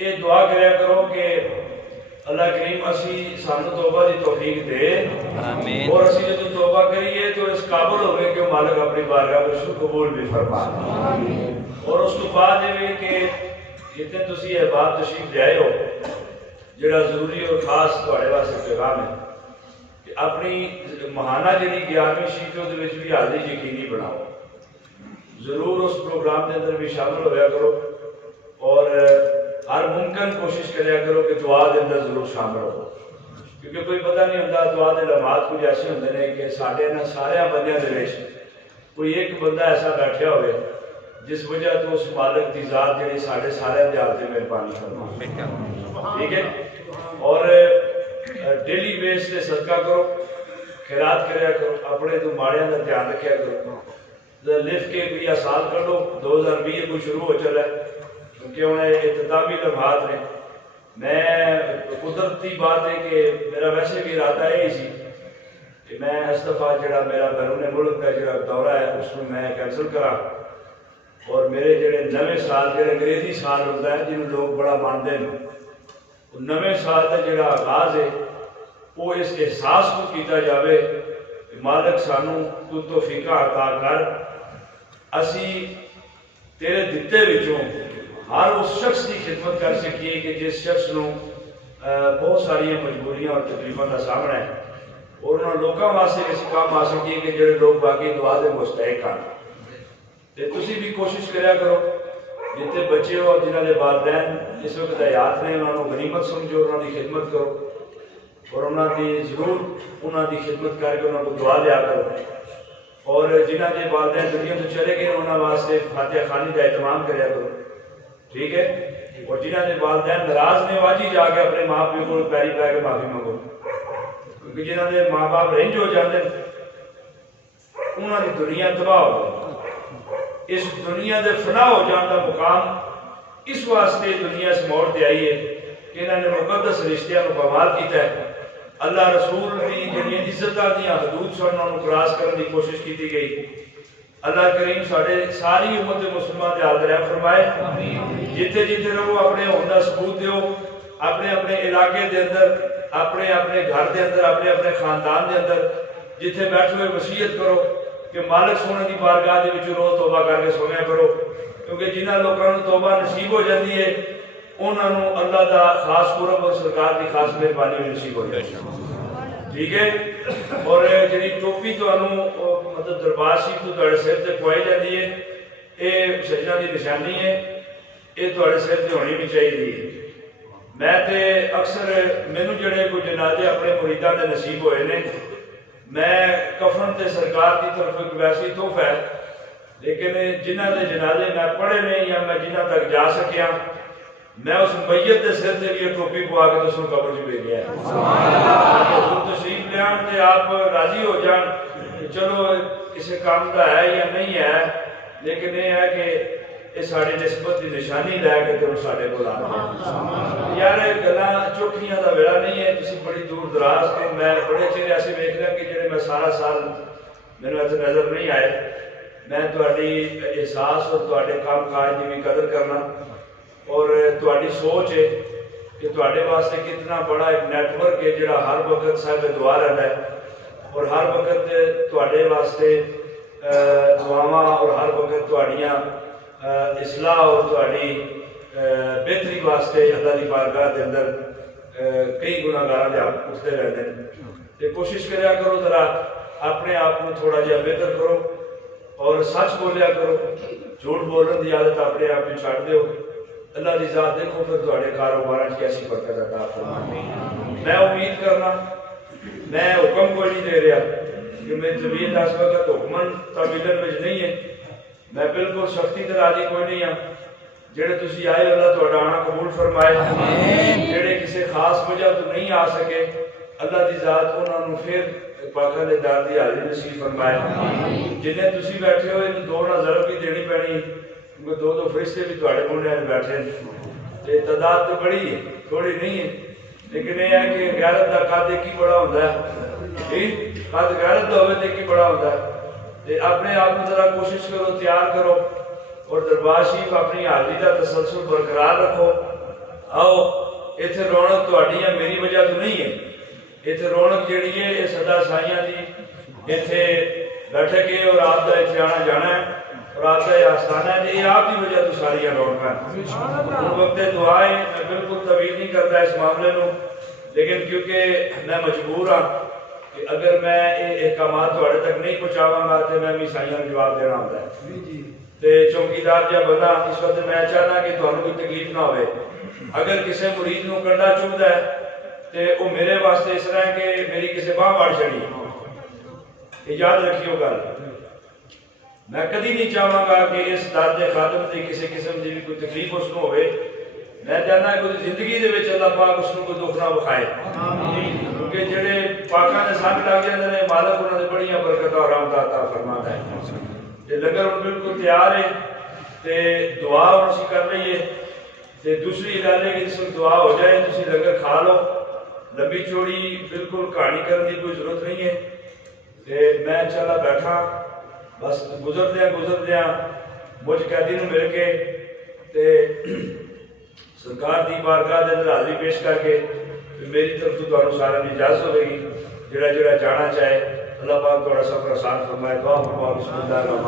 یہ دعا کریا کرو کہ اللہ کریم اسی سانو توبہ دی توفیق دے آمین۔ اور اسی جب توبہ کریے تو اس قابل ہوئے کہ مالک اپنی بارگاہ میں اس کو قبول بھی فرما اور اس کو بعد یہ کہ جتنے تسی احباب تشریف لے آئے ہو جڑا ضروری اور خاص تھوڑے واسطے پیغام ہے کہ اپنی ماہانہ جڑی 11ویں شیٹوں دے وچ بھی حاضری یقینی بناؤ، ضرور اس پروگرام کے اندر بھی شامل ہویا کرو اور ہر ممکن کوشش کریا کرو کہ دعا دے اندر ضرور شامل ہو، کیونکہ کوئی پتہ نہیں ہوتا دعا دے لمحات کچھ ایسے ہوتے ہیں کہ سارے نہ سارے بندیاں دے وچ کوئی ایک بندہ ایسا بیٹھا ہوئے جس وجہ تو اس مالک کی ذات جڑی سارے دے حال تے مہربانی فرما، ٹھیک ہے؟ اور ڈیلی بیس سے صدقہ کرو، خیرات کریا کرو، اپنے تو ماڑیاں کا دھیان رکھیا کرو، لکھ کے کوئی سال کر لو 2020 کو شروع ہو چلا ہے کیونکہ انہیں اختتامی لمحات نے۔ میں قدرتی بات ہے کہ میرا ویسے بھی ارادہ یہی سی کہ میں اس دفعہ جڑا میرا بیرون ملک کا جڑا دورہ ہے اس کو میں کینسل کرا اور میرے جڑے نویں سال جڑے انگریزی سال ہوتا ہے جنہوں لوگ بڑا مانتے ہیں، نویں سال کا جڑا آغاز ہے وہ اس احساس کو کیتا جاوے کہ مالک سانو تو توفیقہ عطا کر اسی تیرے دتے وچوں ہر اس شخص کی خدمت کر سکیے کہ جس شخص نو بہت ساری مجبوریاں اور تکلیفوں کا سامنا ہے اور انہوں لوگوں واسطے اس کام آ سکیے کہ جڑے لوگ باقی دعا دے مستحق ہیں۔ تسی بھی کوشش کریا کرو جتنے بچے ہو جنہوں نے والدین اس وقت حیات نے انہوں نے غنیمت سمجھو، انہوں کی خدمت کرو اور انہوں کی ضرور انہوں کی خدمت کر کے انہوں کو دعا لیا کرو، اور جنہوں کے والدین دنیا تو چلے گئے انہوں واسطے فاتحہ خوانی کا اہتمام کریا کرو، ٹھیک ہے؟ اور جنہوں نے والدین ناراض نے واجی جا کے اپنے ماں پیو کو پیری پہ کے معافی مانگو، کیونکہ جنہوں نے ماں باپ رنج ہو جاتے انہوں کی دنیا تباہ ہو جائے، اس دنیا دے فنا ہو جان کا مقام اس واسطے دنیا سے موڑ تے آئی ہے کہ انہوں نے مقدس رشتیاں کو بحال کیتا ہے، اللہ رسول کی جڑیاں عزتاں دیاں حدود سے انہوں نے کراس کرنے کی کوشش کی گئی۔ اللہ کریم ساڑھے ساری امت مسلمان دے حاضر رحم فرمائے، جتے جتے رہو اپنے ہوندہ ثبوت دیو، اپنے اپنے علاقے دے اندر، اپنے اپنے گھر دے اندر، اپنے اپنے خاندان دے اندر جتے بیٹھے ہوئے وصیت کرو کہ مالک سونے کی بارگاہ دے وچ روز توبہ کر کے سویا کرو، کیونکہ جنہاں لوگوں نے توبہ نصیب ہو جاتی ہے انہوں نے اللہ دا خاص قرب اور سرکار کی خاص مہربانی نصیب ہو جاتی ہے، ٹھیک ہے؟ اور جی ٹوپی تو مطلب دربار شریف تو تھوڑے سر سے پوائی جاتی ہے، یہ سجنا کی نشانی ہے، یہ تھوڑے سر سے ہونی بھی چاہیے۔ میں تے اکثر مینوں جڑے کوئی جنازے اپنے مریداں دے نصیب ہوئے نے، میں کفن تے سرکار کی طرف ایک ویسی تحفہ ہے، لیکن جنہ دے جنازے میں پڑھے نہیں یا میں جنہ تک جا سکیا میں اس میت دے سر سے بھی ٹوپی پوا کے تو قبر چ بھیج گیا۔ تشریف لے آن تے آپ راضی ہو جان کہ چلو کسی کام کا ہے یا نہیں ہے، لیکن یہ ہے کہ یہ ساری نسبت کی نشانی لے کے تم سارے کو آ گئے۔ یار گلاں چوکھیاں کا ویلا نہیں ہے، کسی بڑی دور دراز تو میں بڑے چہرے ایسے ویکھ رہا کہ جڑے میں سارا سال میرے ایسے نظر نہیں آئے، میں تہاڈی احساس اور تہاڈے کام کاج کی بھی قدر کرنا اور تہاڈی سوچ ہے کہ تہاڈے واسطے کتنا بڑا ایک نیٹ ورک ہے جڑا ہر وقت صاحب دعا رہتا ہے اور ہر وقت تہاڈے واسطے دعاواں اور ہر وقت تہاڈیاں اصلاح اور تہاڈی بہتری واسطے اللہ کی بارگاہ کے اندر کئی گناہگاراں دے ہاتھ اٹھتے رہتے ہیں، تو کوشش کریا کرو ذرا اپنے آپ کو تھوڑا جہا بہتر کرو اور سچ بولیا کرو، جھوٹ بولنے کی عادت اپنے آپ میں چھڈ دیو، اللہ کی ذات دیکھو پھر تہاڈے کاروبار کیسی برکت عطا فرمائے۔ میں امید کرنا میں حکم کوئی نہیں دے رہا کہ میری طبیعت اس وقت حکمن تعمیلن میں نہیں ہے، میں بالکل سختی تے راضی کوئی نہیں ہاں، جڑے تسی آئے اللہ تہاڈا آنا قبول فرمائے، جڑے کسی خاص وجہ تو نہیں آ سکے اللہ کی ذات انہوں نے پھر پاکاں دے در دی حاضری نصیب فرمائے۔ جنہیں تسی بیٹھے ہوئے ان دو ضرب بھی دینی پینی کیونکہ دو فرشتے بھی تہاڈے منڈے بیٹھے ہیں، تعداد تو بڑی ہے تھوڑی نہیں ہے، لیکن یہ ہے کہ غیرت کا قد ایک ہی بڑا ہوتا ہے، قد غیرت کا ہوئے تو ایک ہی بڑا ہوتا ہے۔ اپنے آپ کو ذرا کوشش کرو، تیار کرو اور دربار شریف اپنی حاضری کا تسلسل برقرار رکھو، اتنے رونق تہاڈی یا میری وجہ تو نہیں ہے، اتنے رونق جیڑی ہے یہ سدا سائیاں دی اتنے بیٹھے کے اور آپ کا اتنے آنا جانا ہے اور آپ کا یہ آستانہ ہے، یہ آپ کی وجہ تو ساری رونق ہے۔ ان وقت دعا ہے، میں بالکل طویل نہیں کرتا اس معاملے کو، لیکن کیونکہ میں مجبور ہوں کہ اگر میں یہ احکامات تھوڑے تک نہیں پہنچاواں گا تو میں بھی سائیاں کو جواب دینا ہوتا ہے۔ تے چوکیدار جا بندہ اس وقت میں چاہنا کہ تمہیں کوئی تکلیف نہ ہوئے، اگر کسی مرید نو کنڈا چبھتا ہے تو وہ میرے واسطے اس طرح ہے کہ میری کسی باہ وڑ چڑی، یہ یاد رکھیو گل، میں کدی نہیں چاہوں گا کہ اس درد خاتم سے کسی قسم کی بھی کوئی تکلیف اس کو ہوئے۔ میں چاہتا کہ زندگی دے وچ اللہ پاک اس کو کوئی دکھ نہ بخائے، کیونکہ جڑے پاکاں دے سنگ لگ جاندے نے مالک انہاں دے بڑیاں برکتاں اور رحمتاں عطا فرماتا ہے۔ تے لنگر ہن بالکل تیار ہے تے دعا ہن اسی کر لئیے تے دوسری گل ہے کہ جس وقت دعا ہو جائے تسی لنگر کھا لو، لمبی چوڑی بالکل کہانی کرنے کی کوئی ضرورت نہیں ہے۔ تے میں انشاءاللہ بیٹھا بس گزردیاں مجھ قیدی نو مل کے تے سرکار دی بارگاہ دے اندر حاضری پیش کر کے میری طرف تو تمہیں سارا کی اجازت ہوئے گی، جڑا جانا چاہے اللہ پاک تھوڑا سفر آسان فرمائے۔ دعا فرماؤ بسم اللہ الرحمن